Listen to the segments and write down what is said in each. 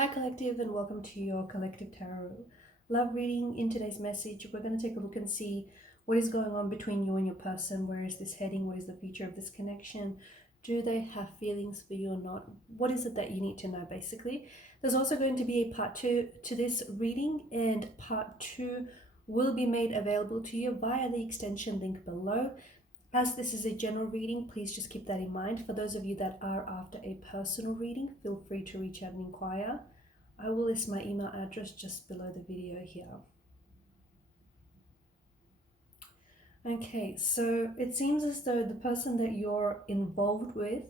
Hi collective, and welcome to your collective tarot love reading. In today's message, we're going to take a look and see what is going on between you and your person. Where is this heading? What is the future of this connection? Do they have feelings for you or not? What is it that you need to know, basically? There's also going to be a part 2 to this reading, and part 2 will be made available to you via the extension link below. As this is a general reading, please just keep that in mind. For those of you that are after a personal reading, feel free to reach out and inquire. I will list my email address just below the video here. Okay, so it seems as though the person that you're involved with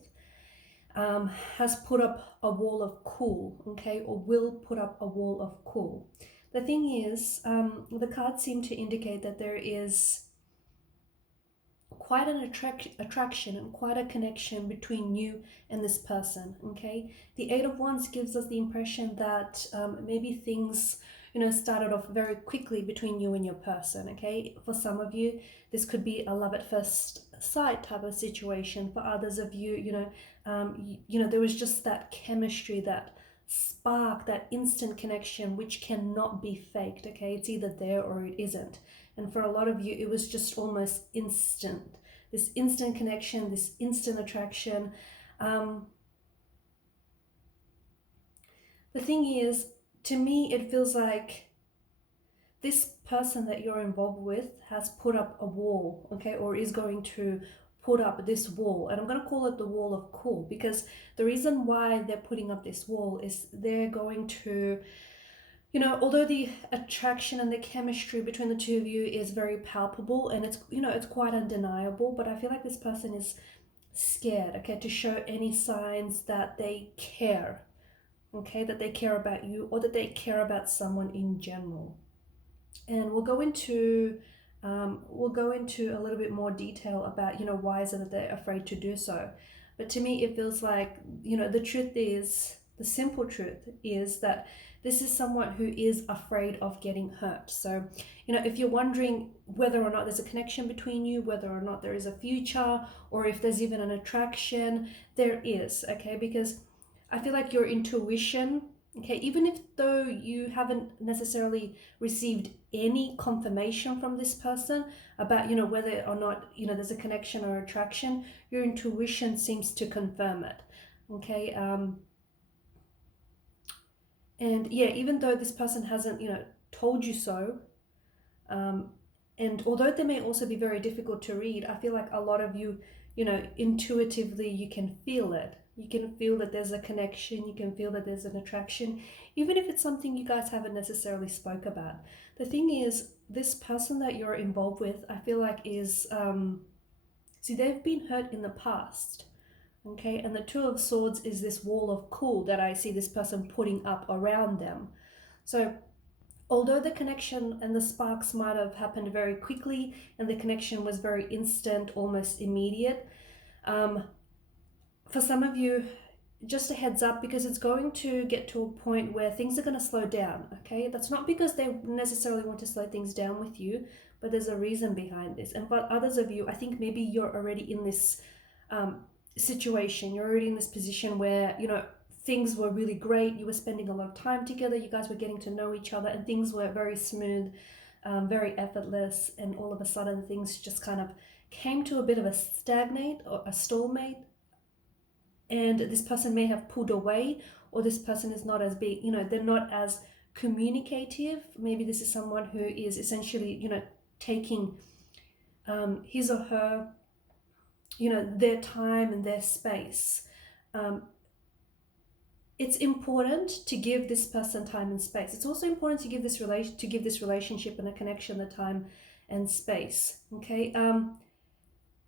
has put up a wall of cool, okay, or will put up a wall of cool. The thing is, the cards seem to indicate that there is quite an attraction and quite a connection between you and this person. Okay, the Eight of Wands gives us the impression that maybe things started off very quickly between you and your person. Okay, for some of you this could be a love at first sight type of situation. For others of you, there was just that chemistry, that spark, that instant connection which cannot be faked. Okay, it's either there or it isn't. And for a lot of you, it was just almost instant. This instant connection, this instant attraction. The thing is, to me, it feels like this person that you're involved with has put up a wall, okay, or is going to put up this wall. And I'm going to call it the wall of cool, because the reason why they're putting up this wall is they're going to, although the attraction and the chemistry between the two of you is very palpable and it's quite undeniable, but I feel like this person is scared, okay, to show any signs that they care, okay, that they care about you or that they care about someone in general. And we'll go into a little bit more detail about, why is it that they're afraid to do so. But to me, it feels like, the simple truth is that this is someone who is afraid of getting hurt. So, if you're wondering whether or not there's a connection between you, whether or not there is a future, or if there's even an attraction, there is, okay? Because I feel like your intuition, okay, even if though you haven't necessarily received any confirmation from this person about, whether or not, there's a connection or attraction, your intuition seems to confirm it, okay? And yeah, even though this person hasn't, told you so, and although they may also be very difficult to read, I feel like a lot of you, intuitively you can feel it. You can feel that there's a connection. You can feel that there's an attraction, even if it's something you guys haven't necessarily spoke about. The thing is, this person that you're involved with, I feel like is, see, they've been hurt in the past. Okay, and the Two of Swords is this wall of cool that I see this person putting up around them. So although the connection and the sparks might have happened very quickly and the connection was very instant, almost immediate, for some of you, just a heads up, because it's going to get to a point where things are going to slow down, okay? That's not because they necessarily want to slow things down with you, but there's a reason behind this. And for others of you, I think maybe you're already in this situation. You're already in this position where, things were really great. You were spending a lot of time together. You guys were getting to know each other and things were very smooth, very effortless. And all of a sudden things just kind of came to a bit of a stagnate or a stalemate. And this person may have pulled away, or this person is not as big, they're not as communicative. Maybe this is someone who is essentially, taking his or her, their time and their space. It's important to give this person time and space. It's also important to give this relationship and a connection the time and space. Okay,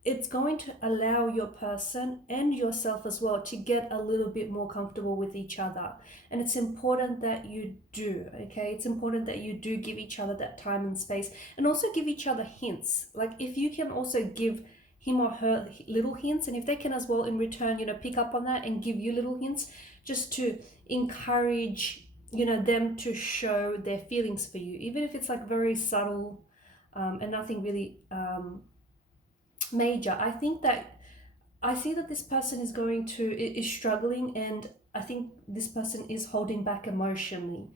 it's going to allow your person and yourself as well to get a little bit more comfortable with each other, and it's important that you do. Okay, it's important that you do give each other that time and space, and also give each other hints. Like if you can also give him or her little hints, and if they can as well in return, pick up on that and give you little hints, just to encourage, them to show their feelings for you, even if it's like very subtle and nothing really major. I see that this person is struggling, and I think this person is holding back emotionally.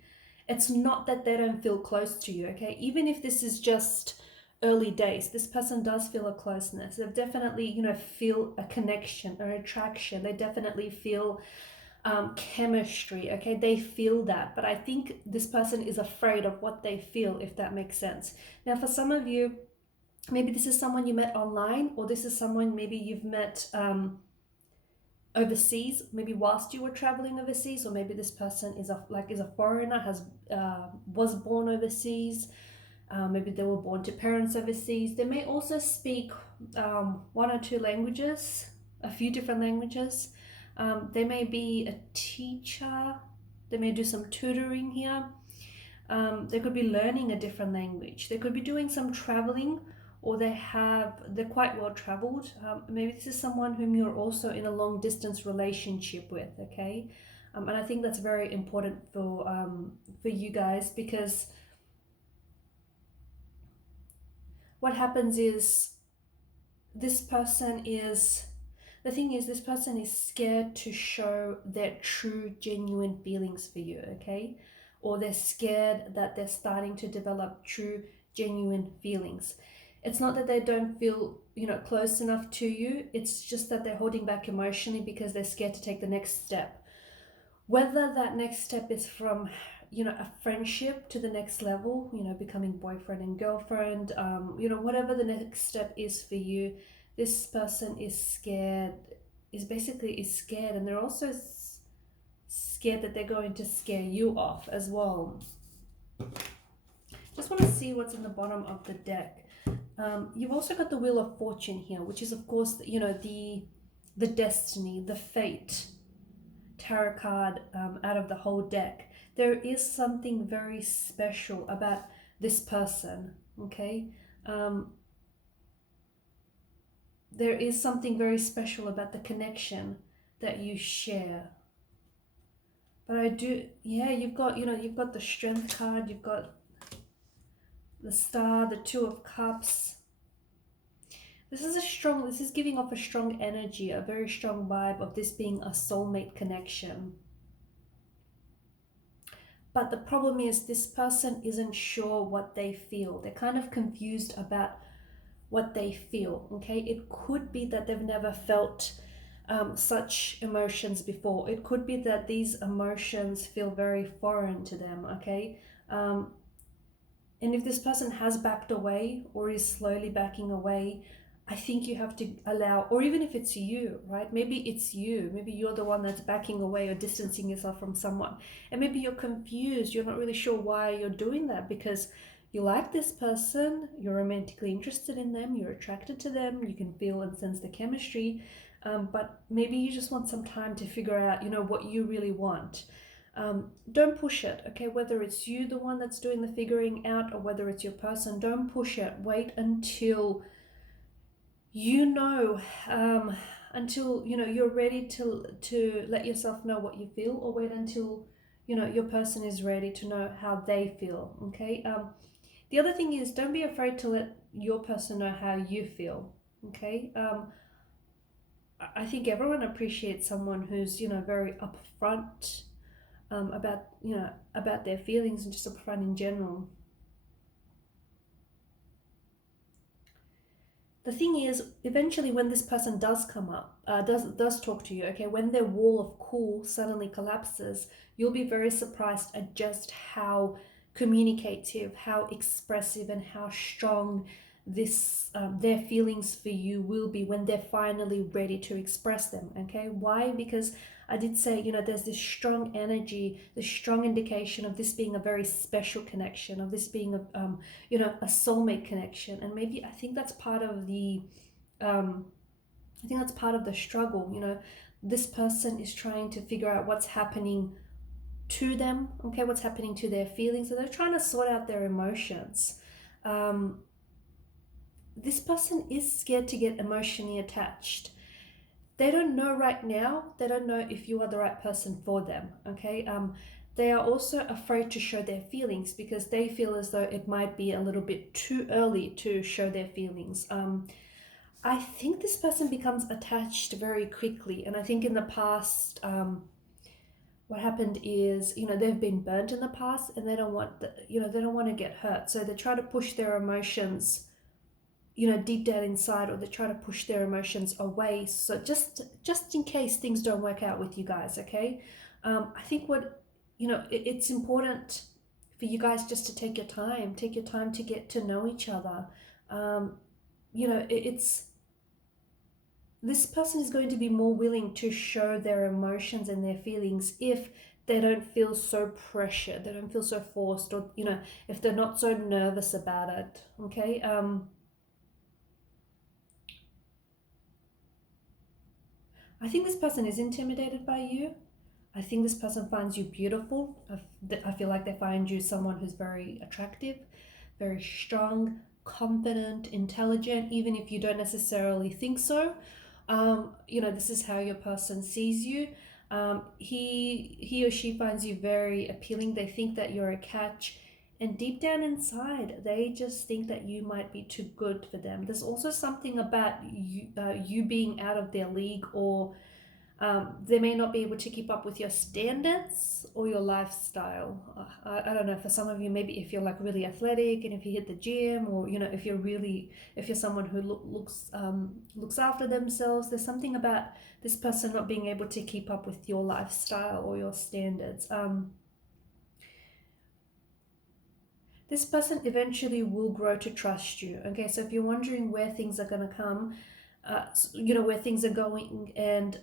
It's not that they don't feel close to you, okay? Even if this is just early days, this person does feel a closeness. They definitely, feel a connection or attraction. They definitely feel chemistry, okay? They feel that. But I think this person is afraid of what they feel, if that makes sense. Now, for some of you, maybe this is someone you met online, or this is someone maybe you've met overseas, maybe whilst you were traveling overseas, or maybe this person is a foreigner, has was born overseas. Maybe they were born to parents overseas. They may also speak one or two languages, a few different languages. They may be a teacher. They may do some tutoring here. They could be learning a different language. They could be doing some traveling, or they're quite well traveled. Maybe this is someone whom you're also in a long distance relationship with, okay? And I think that's very important for you guys, because what happens is this person is this person is scared to show their true genuine feelings for you, okay? Or they're scared that they're starting to develop true genuine feelings. It's not that they don't feel close enough to you, it's just that they're holding back emotionally because they're scared to take the next step. Whether that next step is from a friendship to the next level, becoming boyfriend and girlfriend, whatever the next step is for you, this person is scared, is scared, and they're also scared that they're going to scare you off as well. Just want to see what's in the bottom of the deck. You've also got the Wheel of Fortune here, which is of course the destiny, the fate tarot card out of the whole deck. There is something very special about this person, okay? There is something very special about the connection that you share. But you've got the Strength card, you've got the Star, the Two of Cups. This is giving off a strong energy, a very strong vibe of this being a soulmate connection. But the problem is this person isn't sure what they feel. They're kind of confused about what they feel, okay? It could be that they've never felt such emotions before. It could be that these emotions feel very foreign to them, okay? And if this person has backed away or is slowly backing away, I think you have to allow, or even if it's you, right? Maybe it's you. Maybe you're the one that's backing away or distancing yourself from someone. And maybe you're confused. You're not really sure why you're doing that, because you like this person, you're romantically interested in them, you're attracted to them, you can feel and sense the chemistry. But maybe you just want some time to figure out, what you really want. Don't push it, okay? Whether it's you, the one that's doing the figuring out, or whether it's your person, don't push it. Wait until you're ready to let yourself know what you feel, or wait until your person is ready to know how they feel, okay? The other thing is, don't be afraid to let your person know how you feel, okay? I think everyone appreciates someone who's very upfront about their feelings, and just upfront in general. The thing is, eventually when this person does come up, does talk to you, okay, when their wall of cool suddenly collapses, you'll be very surprised at just how communicative, how expressive, and how strong their feelings for you will be when they're finally ready to express them, okay? Why? Because I did say, there's this strong energy, this strong indication of this being a very special connection, of this being a soulmate connection. And maybe I think that's part of the struggle. This person is trying to figure out what's happening to them, okay, what's happening to their feelings, and they're trying to sort out their emotions. This person is scared to get emotionally attached. They don't know right now, they don't know if you are the right person for them, okay? They are also afraid to show their feelings because they feel as though it might be a little bit too early to show their feelings. I think this person becomes attached very quickly, and I think in the past, what happened is, they've been burnt in the past, and they don't want they don't want to get hurt, so they try to push their emotions, deep down inside, or they try to push their emotions away, so just in case things don't work out with you guys. Okay. I think what it's important for you guys just to take your time to get to know each other. um, it's this person is going to be more willing to show their emotions and their feelings if they don't feel so pressured, they don't feel so forced, or if they're not so nervous about it. Okay. I think this person is intimidated by you. I think this person finds you beautiful. I feel like they find you someone who's very attractive, very strong, confident, intelligent, even if you don't necessarily think so. This is how your person sees you. He or she finds you very appealing. They think that you're a catch. And deep down inside, they just think that you might be too good for them. There's also something about you being out of their league, or they may not be able to keep up with your standards or your lifestyle. I don't know, for some of you, maybe if you're like really athletic and if you hit the gym, or if you're someone who looks after themselves, there's something about this person not being able to keep up with your lifestyle or your standards. This person eventually will grow to trust you. Okay, so if you're wondering where things are going to come, where things are going, and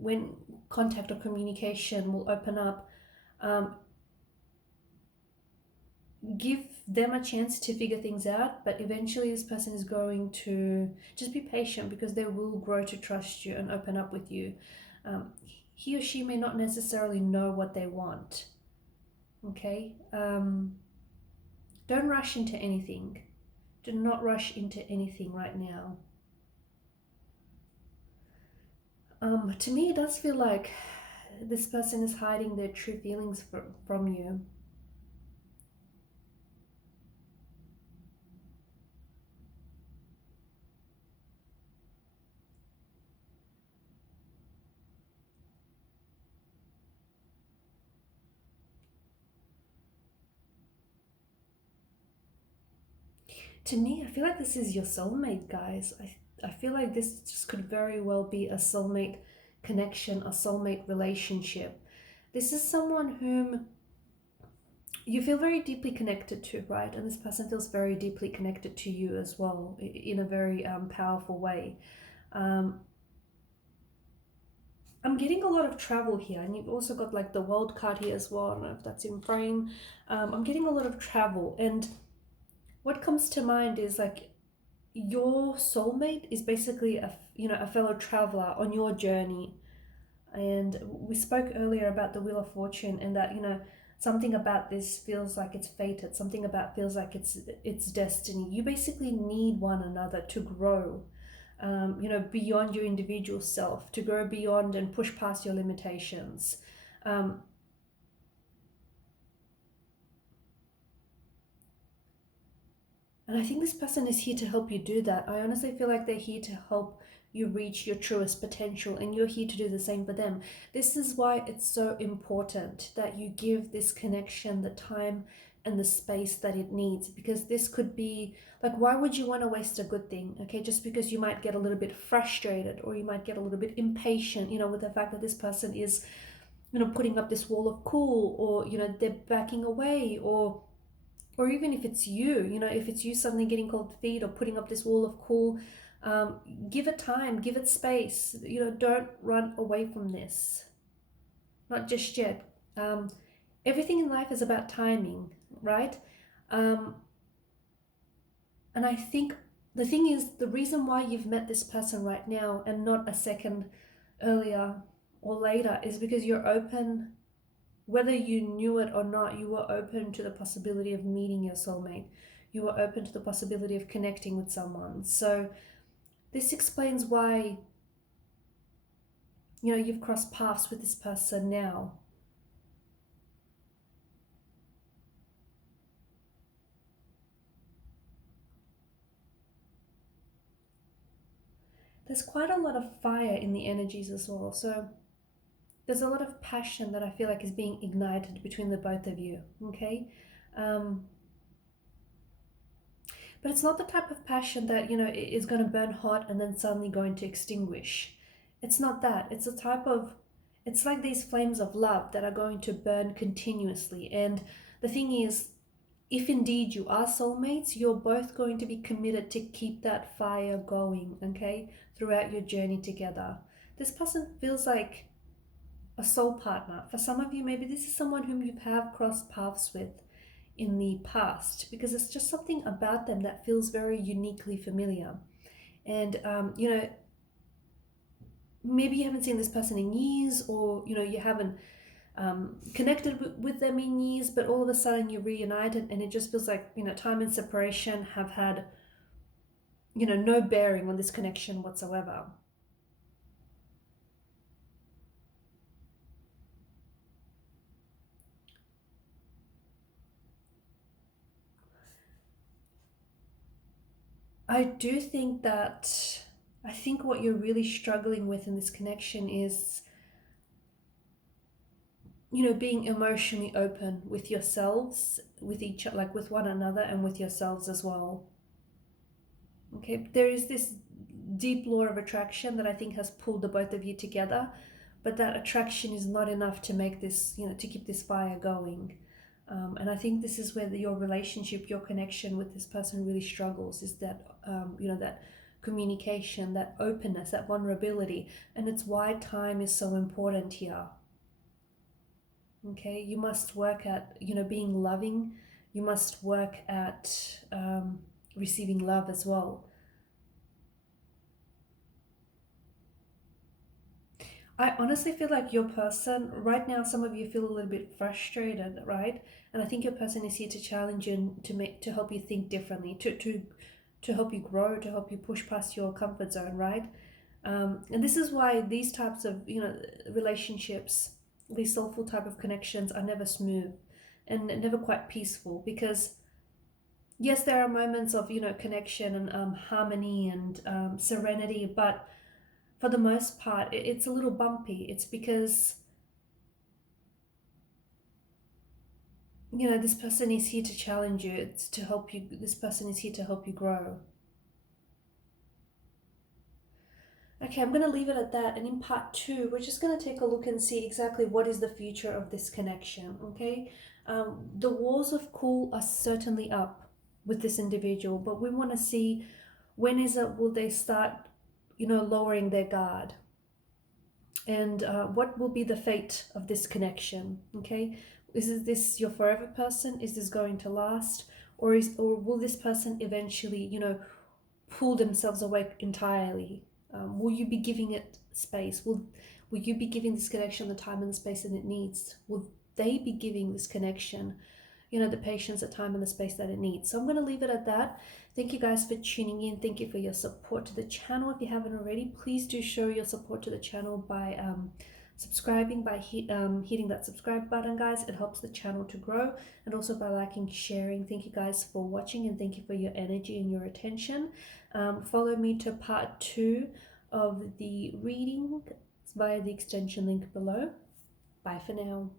when contact or communication will open up, give them a chance to figure things out. But eventually this person is going to just be patient, because they will grow to trust you and open up with you. He or she may not necessarily know what they want. Okay. Don't rush into anything. Do not rush into anything right now. To me, it does feel like this person is hiding their true feelings from you. To me, I feel like this is your soulmate, guys. I feel like this just could very well be a soulmate connection, a soulmate relationship. This is someone whom you feel very deeply connected to, right? And this person feels very deeply connected to you as well, in a very powerful way. Um, I'm getting a lot of travel here, and you've also got like the world card here as well. I don't know if that's in frame. I'm getting a lot of travel, and what comes to mind is like your soulmate is basically a fellow traveler on your journey. And we spoke earlier about the Wheel of Fortune, and that something about this feels like it's fated. Something about feels like it's destiny. You basically need one another to grow. Beyond your individual self, to grow beyond and push past your limitations. Um, and I think this person is here to help you do that. I honestly feel like they're here to help you reach your truest potential, and you're here to do the same for them. This is why it's so important that you give this connection the time and the space that it needs, because this could be like, why would you want to waste a good thing? Okay, just because you might get a little bit frustrated, or you might get a little bit impatient, with the fact that this person is putting up this wall of cool, or they're backing away, or even if it's if it's you suddenly getting cold feet or putting up this wall of cool. Give it time, give it space. Don't run away from this, not just yet. Everything in life is about timing, right? um, and I think the thing is, the reason why you've met this person right now and not a second earlier or later is because you're open. Whether you knew it or not, you were open to the possibility of meeting your soulmate. You were open to the possibility of connecting with someone. So this explains why you've crossed paths with this person now. There's quite a lot of fire in the energies as well. So there's a lot of passion that I feel like is being ignited between the both of you, okay? But it's not the type of passion that, is going to burn hot and then suddenly going to extinguish. It's not that. It's a type of, it's like these flames of love that are going to burn continuously. And the thing is, if indeed you are soulmates, you're both going to be committed to keep that fire going, okay, throughout your journey together. This person feels like a soul partner. For some of you, maybe this is someone whom you have crossed paths with in the past, because it's just something about them that feels very uniquely familiar. And maybe you haven't seen this person in years, or you haven't connected with them in years, but all of a sudden you're reunited, and it just feels like time and separation have had no bearing on this connection whatsoever. I do think that I think what you're really struggling with in this connection is being emotionally open with yourselves, with like with one another, and with yourselves as well. Okay, there is this deep law of attraction that I think has pulled the both of you together, but that attraction is not enough to make this, to keep this fire going. And I think this is where your relationship, your connection with this person really struggles, is that, that communication, that openness, that vulnerability. And it's why time is so important here. Okay, you must work at, being loving. You must work at receiving love as well. I honestly feel like your person right now, some of you feel a little bit frustrated, right? And I think your person is here to challenge you and to help you think differently, to help you grow, to help you push past your comfort zone, right? And this is why these types of relationships, these soulful type of connections, are never smooth and never quite peaceful, because yes, there are moments of connection and harmony and serenity, but for the most part, it's a little bumpy. It's because, this person is here to challenge you. It's to help you. This person is here to help you grow. Okay, I'm going to leave it at that. And in part 2, we're just going to take a look and see exactly what is the future of this connection, okay? The walls of cool are certainly up with this individual, but we want to see when will they start, lowering their guard? And what will be the fate of this connection, okay? Is this your forever person? Is this going to last? Or will this person eventually, pull themselves away entirely? Will you be giving it space? Will you be giving this connection the time and the space that it needs? Will they be giving this connection, the patience, the time and the space that it needs? So I'm going to leave it at that. Thank you guys for tuning in. Thank you for your support to the channel. If you haven't already, please do show your support to the channel by subscribing, by hitting that subscribe button, guys. It helps the channel to grow, and also by liking, sharing. Thank you guys for watching, and thank you for your energy and your attention. Follow me to part 2 of the reading via the extension link below. Bye for now.